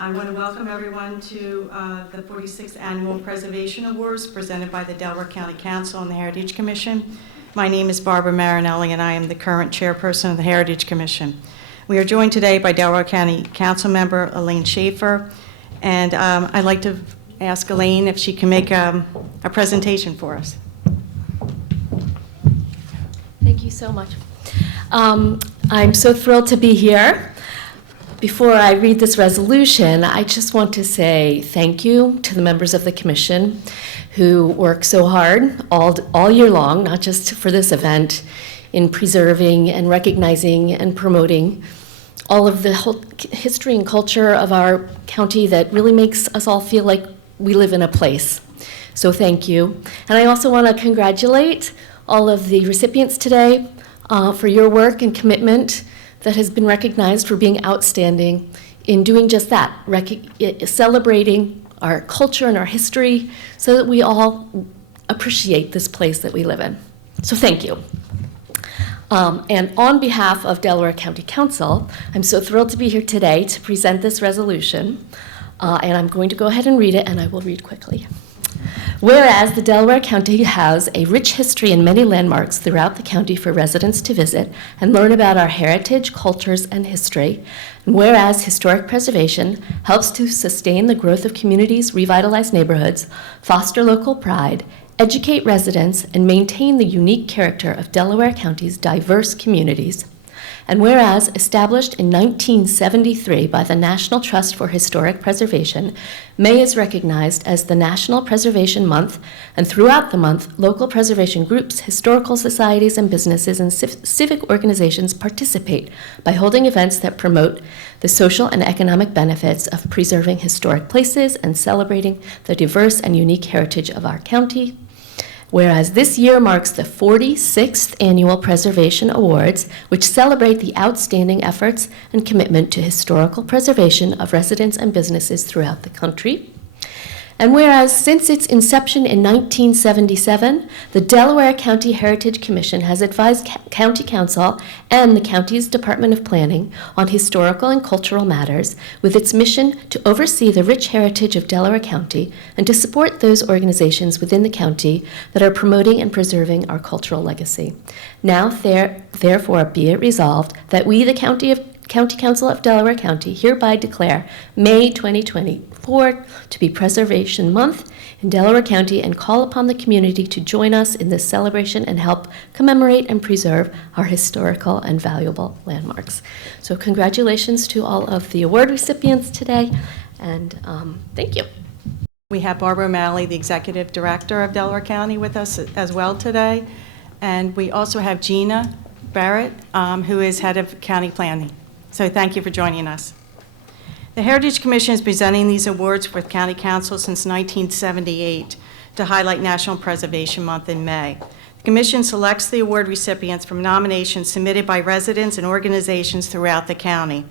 I want to welcome everyone to the 46th Annual Preservation Awards presented by the Delaware County Council and the Heritage Commission. My name is Barbara Marinelli, and I am the current chairperson of the Heritage Commission. We are joined today by Delaware County Council member Elaine Schaefer, and I'd like to ask Elaine if she can make a presentation for us. Thank you so much. I'm so thrilled to be here. Before I read this resolution, I just want to say thank you to the members of the commission who work so hard all year long, not just for this event, in preserving and recognizing and promoting all of the whole history and culture of our county that really makes us all feel like we live in a place. So thank you. And I also want to congratulate all of the recipients today for your work and commitment that has been recognized for being outstanding in doing just that, celebrating our culture and our history so that we all appreciate this place that we live in. So thank you. And on behalf of Delaware County Council, I'm so thrilled to be here today to present this resolution. And I'm going to go ahead and read it, and I will read quickly. Whereas the Delaware County has a rich history and many landmarks throughout the county for residents to visit and learn about our heritage, cultures, and history, and whereas historic preservation helps to sustain the growth of communities, revitalize neighborhoods, foster local pride, educate residents, and maintain the unique character of Delaware County's diverse communities. And whereas established in 1973 by the National Trust for Historic Preservation, May is recognized as the National Preservation Month, and throughout the month, local preservation groups, historical societies, and businesses and civic organizations participate by holding events that promote the social and economic benefits of preserving historic places and celebrating the diverse and unique heritage of our county. Whereas this year marks the 46th Annual Preservation Awards, which celebrate the outstanding efforts and commitment to historical preservation of residents and businesses throughout the country. And whereas since its inception in 1977, the Delaware County Heritage Commission has advised County Council and the county's Department of Planning on historical and cultural matters with its mission to oversee the rich heritage of Delaware County and to support those organizations within the county that are promoting and preserving our cultural legacy. Now, therefore, be it resolved that we, the County Council of Delaware County, hereby declare May 2024 to be Preservation Month in Delaware County and call upon the community to join us in this celebration and help commemorate and preserve our historical and valuable landmarks. So congratulations to all of the award recipients today, and thank you. We have Barbara O'Malley, the Executive Director of Delaware County, with us as well today. And we also have Gina Barrett, who is Head of County Planning. So thank you for joining us. The Heritage Commission is presenting these awards with County Council since 1978 to highlight National Preservation Month in May. The Commission selects the award recipients from nominations submitted by residents and organizations throughout the county.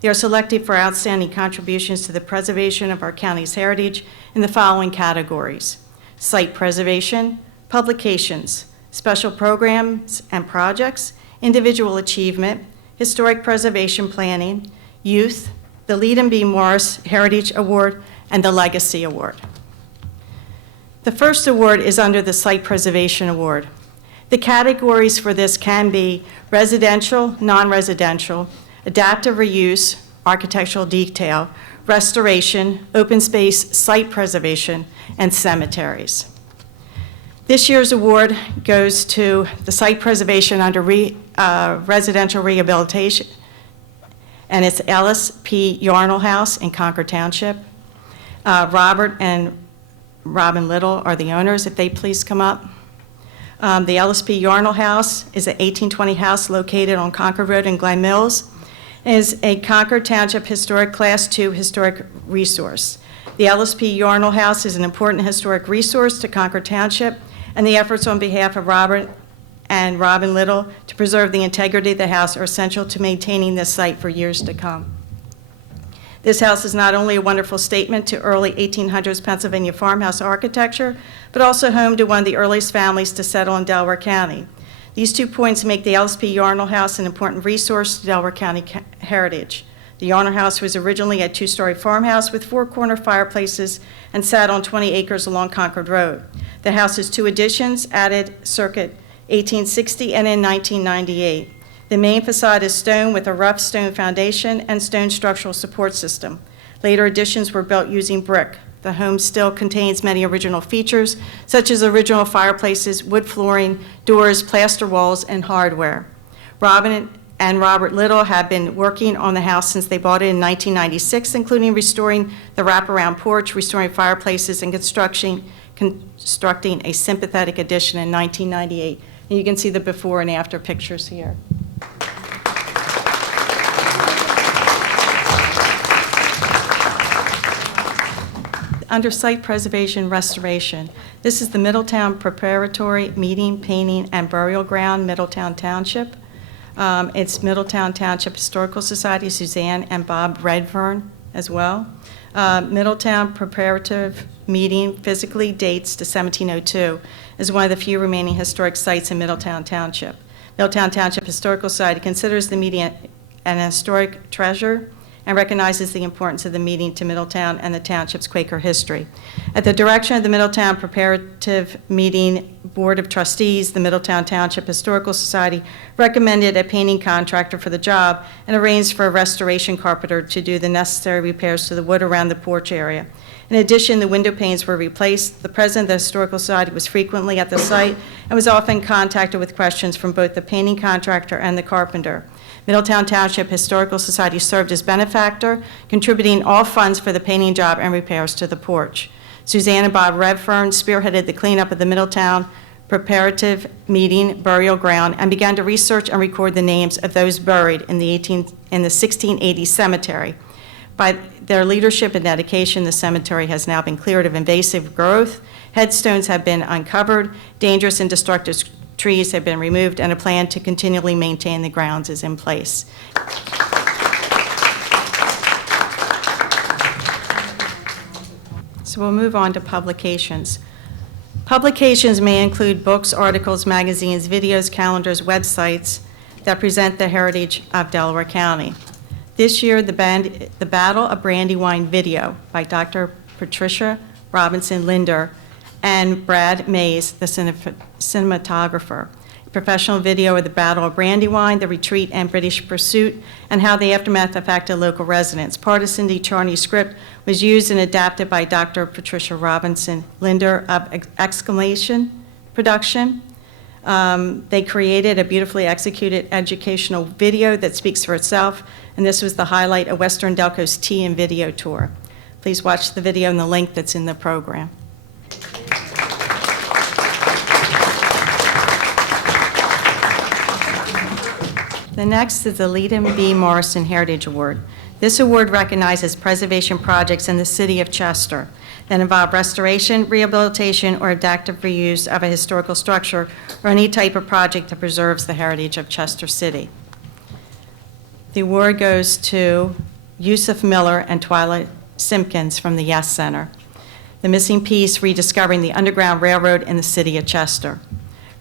They are selected for outstanding contributions to the preservation of our county's heritage in the following categories: site preservation, publications, special programs and projects, individual achievement, historic preservation planning, youth, the Leland B. Morris Heritage Award, and the Legacy Award. The first award is under the Site Preservation Award. The categories for this can be residential, non-residential, adaptive reuse, architectural detail, restoration, open space, site preservation, and cemeteries. This year's award goes to the site preservation under residential rehabilitation, and it's Ellis P. Yarnell House in Concord Township. Robert and Robin Little are the owners, if they please come up. The Ellis P. Yarnell House is an 1820 house located on Concord Road in Glen Mills. It is a Concord Township Historic Class II historic resource. The Ellis P. Yarnell House is an important historic resource to Concord Township, and the efforts on behalf of Robert and Robin Little to preserve the integrity of the house are essential to maintaining this site for years to come. This house is not only a wonderful statement to early 1800s Pennsylvania farmhouse architecture, but also home to one of the earliest families to settle in Delaware County. These 2 points make the Ellis P. Yarnell House an important resource to Delaware County heritage. The Yarner House was originally a two-story farmhouse with four corner fireplaces and sat on 20 acres along Concord Road. The house has two additions added circa 1860 and in 1998. The main facade is stone with a rough stone foundation and stone structural support system. Later additions were built using brick. The home still contains many original features, such as original fireplaces, wood flooring, doors, plaster walls, and hardware. Robin and Robert Little have been working on the house since they bought it in 1996, including restoring the wraparound porch, restoring fireplaces, and constructing a sympathetic addition in 1998. And you can see the before and after pictures here. Under site preservation restoration, this is the Middletown Preparatory Meeting, Painting, and Burial Ground, Middletown Township. It's Middletown Township Historical Society, Suzanne and Bob Redfern as well. Middletown Preparative Meeting physically dates to 1702, is one of the few remaining historic sites in Middletown Township. Middletown Township Historical Society considers the meeting an historic treasure and recognizes the importance of the meeting to Middletown and the township's Quaker history. At the direction of the Middletown Preparative Meeting Board of Trustees, the Middletown Township Historical Society recommended a painting contractor for the job and arranged for a restoration carpenter to do the necessary repairs to the wood around the porch area. In addition, the window panes were replaced. The president of the Historical Society was frequently at the site and was often contacted with questions from both the painting contractor and the carpenter. Middletown Township Historical Society served as benefactor, contributing all funds for the painting job and repairs to the porch. Suzanne and Bob Redfern spearheaded the cleanup of the Middletown Preparative Meeting Burial Ground and began to research and record the names of those buried in the 1680 cemetery. By their leadership and dedication, the cemetery has now been cleared of invasive growth. Headstones have been uncovered, dangerous and destructive trees have been removed, and a plan to continually maintain the grounds is in place. So we'll move on to publications. Publications may include books, articles, magazines, videos, calendars, websites that present the heritage of Delaware County. This year, the Battle of Brandywine video by Dr. Patricia Robinson Linder and Brad Mays, the cinematographer. Professional video of the Battle of Brandywine, the retreat and British pursuit, and how the aftermath affected local residents. Part of Cindy Charney's script was used and adapted by Dr. Patricia Robinson Linder of Exclamation Production. They created a beautifully executed educational video that speaks for itself, and this was the highlight of Western Delco's Tea and Video Tour. Please watch the video and the link that's in the program. The next is the Leadham B. Morrison Heritage Award. This award recognizes preservation projects in the city of Chester that involve restoration, rehabilitation, or adaptive reuse of a historical structure or any type of project that preserves the heritage of Chester City. The award goes to Yusuf Miller and Twyla Simpkins from the Yes Center. The missing piece, rediscovering the Underground Railroad in the city of Chester.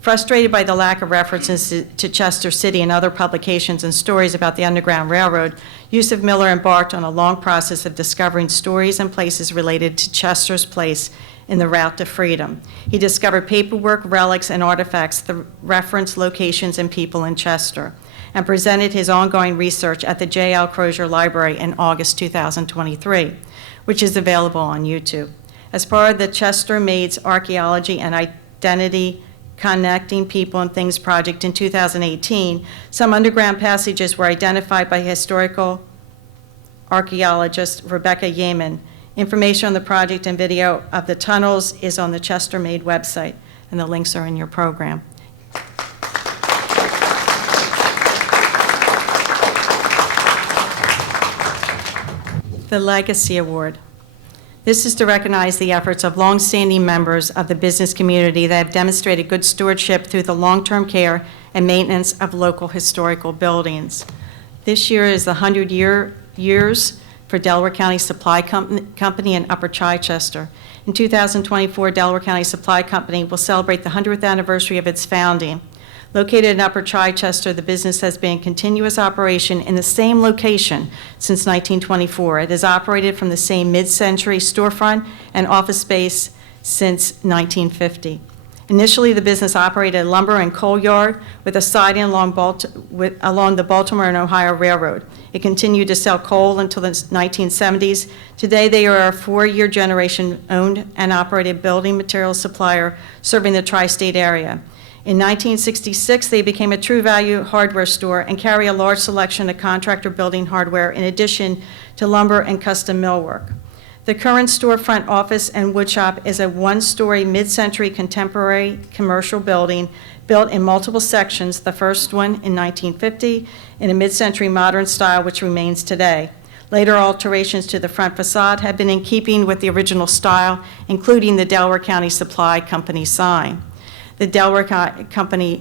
Frustrated by the lack of references to Chester City and other publications and stories about the Underground Railroad, Yusuf Miller embarked on a long process of discovering stories and places related to Chester's place in the route to freedom. He discovered paperwork, relics, and artifacts that reference locations and people in Chester, and presented his ongoing research at the J.L. Crozier Library in August 2023, which is available on YouTube. As part of the Chester Maids Archaeology and Identity Connecting People and Things project in 2018, some underground passages were identified by historical archaeologist Rebecca Yeaman. Information on the project and video of the tunnels is on the Chester Maid website, and the links are in your program. The Legacy Award. This is to recognize the efforts of longstanding members of the business community that have demonstrated good stewardship through the long-term care and maintenance of local historical buildings. This year is the 100 years for Delaware County Supply Company in Upper Chichester. In 2024, Delaware County Supply Company will celebrate the 100th anniversary of its founding. Located in Upper Chichester, the business has been in continuous operation in the same location since 1924. It has operated from the same mid-century storefront and office space since 1950. Initially, the business operated a lumber and coal yard with a siding along the Baltimore and Ohio Railroad. It continued to sell coal until the 1970s. Today, they are a four-year generation owned and operated building materials supplier serving the tri-state area. In 1966, they became a True Value hardware store and carry a large selection of contractor building hardware in addition to lumber and custom millwork. The current storefront office and woodshop is a one-story mid-century contemporary commercial building built in multiple sections, the first one in 1950 in a mid-century modern style which remains today. Later alterations to the front facade have been in keeping with the original style, including the Delaware County Supply Company sign. The Delaware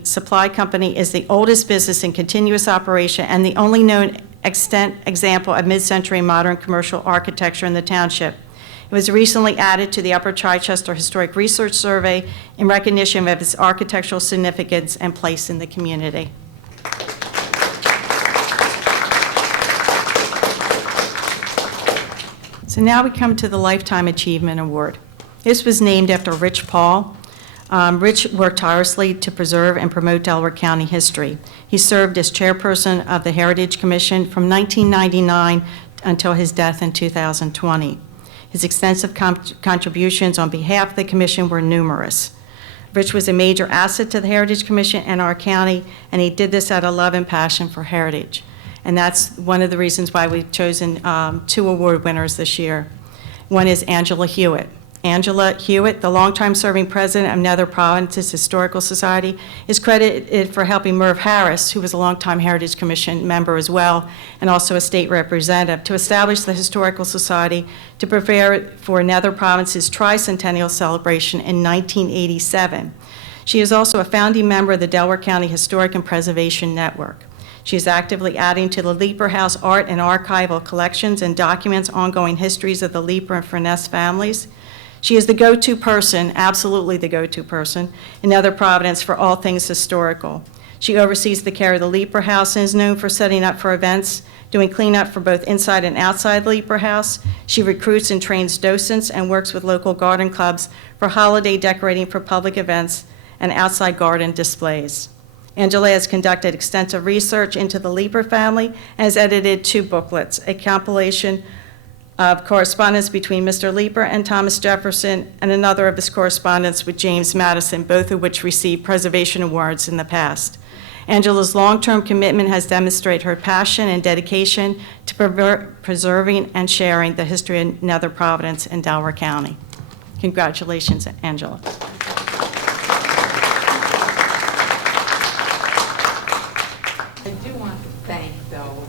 Supply Company is the oldest business in continuous operation and the only known extant example of mid-century modern commercial architecture in the township. It was recently added to the Upper Chichester Historic Research Survey in recognition of its architectural significance and place in the community. So now we come to the Lifetime Achievement Award. This was named after Rich Paul. Rich worked tirelessly to preserve and promote Delaware County history. He served as chairperson of the Heritage Commission from 1999 until his death in 2020. His extensive contributions on behalf of the commission were numerous. Rich was a major asset to the Heritage Commission and our county, and he did this out of love and passion for heritage. And that's one of the reasons why we've chosen two award winners this year. One is Angela Hewitt. Angela Hewitt, the longtime serving president of Nether Provinces Historical Society, is credited for helping Merv Harris, who was a longtime Heritage Commission member as well, and also a state representative, to establish the Historical Society to prepare for Nether Province's tricentennial celebration in 1987. She is also a founding member of the Delaware County Historic and Preservation Network. She is actively adding to the Leeper House art and archival collections and documents ongoing histories of the Leeper and Furness families. She is the go-to person, absolutely the go-to person, in Nether Providence for all things historical. She oversees the care of the Leeper House and is known for setting up for events, doing cleanup for both inside and outside the Leeper House. She recruits and trains docents and works with local garden clubs for holiday decorating for public events and outside garden displays. Angela has conducted extensive research into the Leeper family and has edited two booklets, a compilation of correspondence between Mr. Leeper and Thomas Jefferson, and another of his correspondence with James Madison, both of which received preservation awards in the past. Angela's long-term commitment has demonstrated her passion and dedication to preserving and sharing the history of Nether Providence and Delaware County. Congratulations, Angela. I do want to thank, though,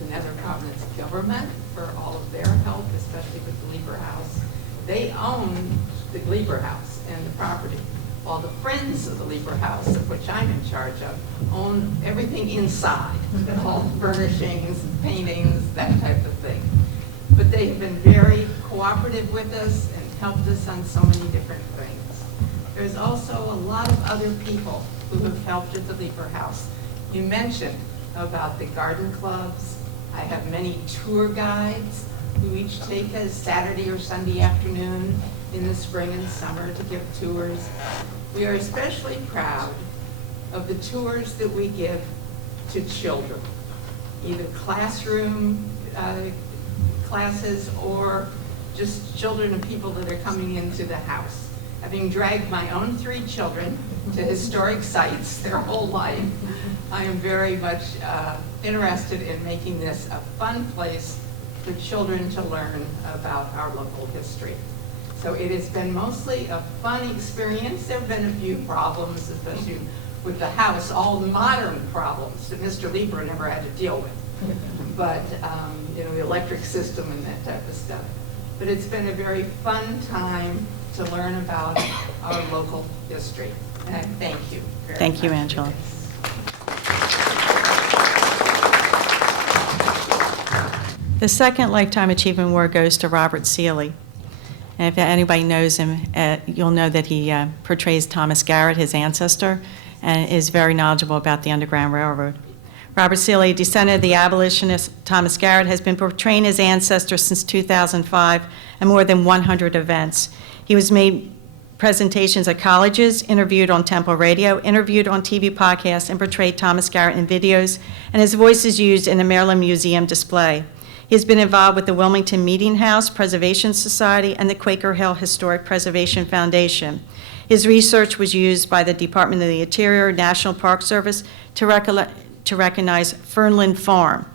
the Nether Providence government for all of their help, especially with the Leeper House. They own the Leeper House and the property, while the Friends of the Leeper House, of which I'm in charge of, own everything inside, all the furnishings, paintings, that type of thing. But they have been very cooperative with us and helped us on so many different things. There's also a lot of other people who have helped at the Leeper House. You mentioned about the garden clubs. I have many tour guides who each take a Saturday or Sunday afternoon in the spring and summer to give tours. We are especially proud of the tours that we give to children, either classroom classes or just children and people that are coming into the house. Having dragged my own 3 children to historic sites their whole life, I am very much interested in making this a fun place for children to learn about our local history. So it has been mostly a fun experience. There have been a few problems, especially with the house, all modern problems that Mr. Leeper never had to deal with. But, the electric system and that type of stuff. But it's been a very fun time to learn about our local history. And I thank you very much. Thank you, Angela. The second Lifetime Achievement Award goes to Robert Seeley. And if anybody knows him, you'll know that he portrays Thomas Garrett, his ancestor. and is very knowledgeable about the Underground Railroad. Robert Seeley, a descendant of the abolitionist Thomas Garrett, has been portraying his ancestors since 2005 at more than 100 events. He was made presentations at colleges, interviewed on Temple Radio, interviewed on TV podcasts, and portrayed Thomas Garrett in videos, and his voice is used in the Maryland Museum display. He has been involved with the Wilmington Meeting House Preservation Society and the Quaker Hill Historic Preservation Foundation. His research was used by the Department of the Interior, National Park Service to recognize Fernland Farm,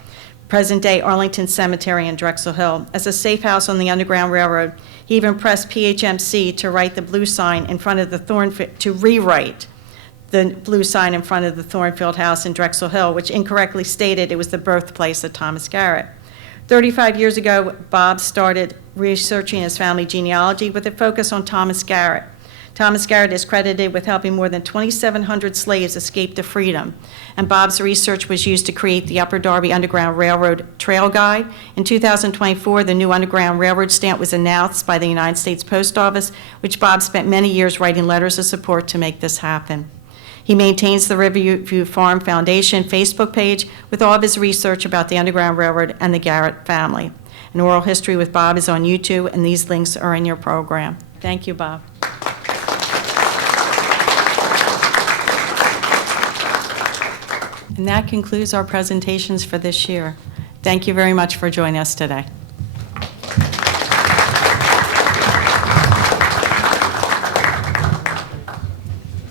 present-day Arlington Cemetery in Drexel Hill, as a safe house on the Underground Railroad. He even pressed PHMC to write the blue sign in front of the rewrite the blue sign in front of the Thornfield House in Drexel Hill, which incorrectly stated it was the birthplace of Thomas Garrett. 35 years ago, Bob started researching his family genealogy with a focus on Thomas Garrett. Thomas Garrett is credited with helping more than 2,700 slaves escape to freedom, and Bob's research was used to create the Upper Darby Underground Railroad Trail Guide. In 2024, the new Underground Railroad stamp was announced by the United States Post Office, which Bob spent many years writing letters of support to make this happen. He maintains the Riverview Farm Foundation Facebook page with all of his research about the Underground Railroad and the Garrett family. An oral history with Bob is on YouTube, and these links are in your program. Thank you, Bob. And that concludes our presentations for this year. Thank you very much for joining us today.